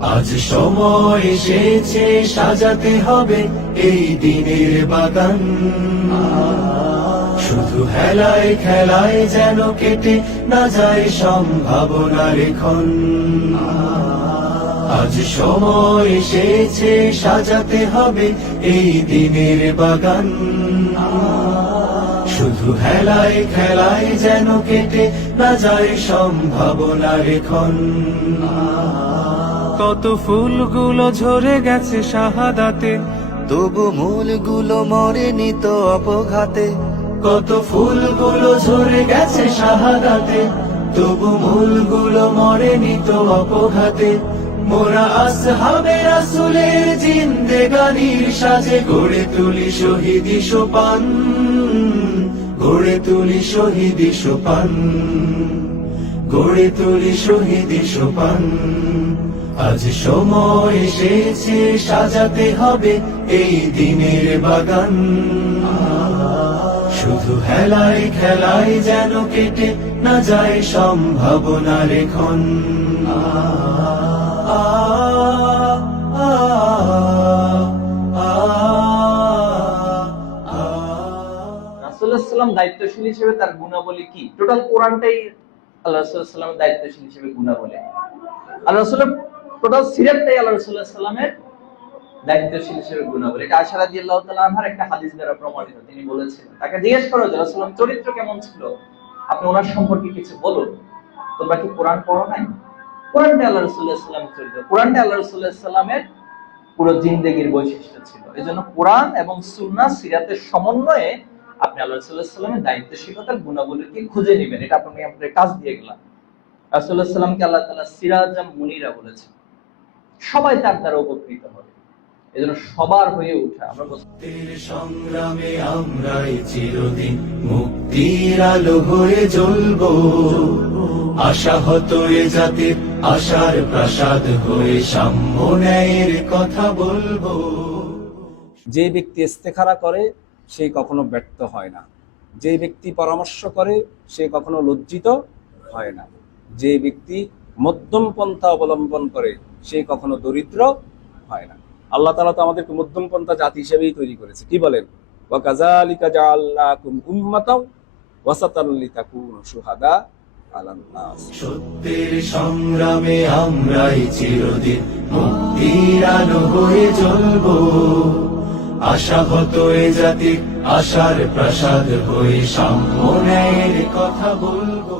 আজ সময় এসেছে সাজাতে হবে এই দিনের বাগান, শুধু হেলায় খেলায় যেন কেটে না যায় সম্ভাবনার ক্ষণ। আজ সময় এসেছে সাজাতে হবে এই দিনের বাগান, শুধু হেলায় খেলায় যেন কেটে না যায় সম্ভাবনার ক্ষণ। কত ফুলগুলো ঝরে গেছে শাহাদাতে, তবু মূলগুলো মরেনি তো অপঘাতে। কত ফুলগুলো ঝরে গেছে শাহাদাতে, তবু মূলগুলো মরেনি তো অপঘাতে। মোরা আসহাবে রাসূলের জিন্দেগানির সাজে গড়ে তুলি শহীদি সোপান, গড়ে তুলি শহীদি সোপান, গড়ে তুলি শহীদি সোপান। আজ সময় এসেছে সাজাতে হবে এই দিনের বাগান, শুধু হেলায় খেলায় যেন কেটে না যায় সম্ভাবনার ক্ষণ। রাসূলুল্লাহ সাল্লাল্লাহু দায়িত্বশীল হিসেবে তার গুণাবলী কি? টোটাল কোরআনটাই আল্লাহ রাসূলুল্লাহ সাল্লাল্লাহু দায়িত্বশীল হিসেবে গুণাবলী। আল্লাহ রাসূলের টোটাল সিরাতটাই আল্লাহ রাসূলুল্লাহ সাল্লামের দায়িত্বশীল হিসেবে গুণাবলী। এটা আয়েশা রাদিয়াল্লাহু তাআলা আনহার একটা হাদিস দ্বারা প্রমাণিত। তিনি বলেছিলেন, তাকে জিজ্ঞেস করা হলো, রাসূলুল্লাহ চরিত্র কেমন ছিল, আপনি ওনার সম্পর্কে কিছু বলুন। তোমরা কি কোরআন পড়ো নাই? কোরআনটা আল্লাহ রাসূলুল্লাহ সাল্লামের চরিত্র, কোরআনটা আল্লাহ রাসূলুল্লাহ সাল্লামের পুরো জিন্দেগীর বৈশিষ্ট্য ছিল। এজন্য কোরআন এবং সুন্নাহ সিরাতের সমন্বয়ে আপনি আল্লাহ রাসূলুল্লাহ সাল্লামের দায়িত্বশীলতার গুণাবলীকে খুঁজে নেবেন। এটা আপনি আপনাদের কাজ দিয়ে গেলাম। রাসূলুল্লাহ সাল্লামকে আল্লাহ তাআলা সিরাজাম মুনিরা বলেছেন, সবাই তার দ্বারা উপকৃত হবে। এজন্য সবার হয়ে ওঠা আমরা মুক্তির সংগ্রামে আমরাই চিরদিন মুক্তির আলো হয়ে জ্বলবো, আশাহত এ জাতির আশার প্রাসাদ হয়ে সাম্য ন্যায়ের কথা বলবো। যে ব্যক্তি ইস্তেখারা করে সে কখনো ব্যর্থ হয় না, যে ব্যক্তি পরামর্শ করে সে কখনো লজ্জিত হয় না, যে ব্যক্তি মধ্যম পন্থা অবলম্বন করে সে কখনো দরিদ্র হয় না। আল্লাহ তাআলা তো আমাদেরকে মধ্যম পন্থা জাতি হিসেবেই তৈরি করেছে। কি বলেন? ওয়া কাযালিকা জাআলনাকুম উম্মাতাও ওয়াসাতাল লিতাকুনু শুহাদা আলান নাস। সত্যের সংগ্রামে আমরাই চিরদিন মুক্তির আলো হয়ে জ্বলবো, আশাহত এ জাতির আশার প্রাসাদ হয়ে সাম্য ন্যায়ের কথা বলবো।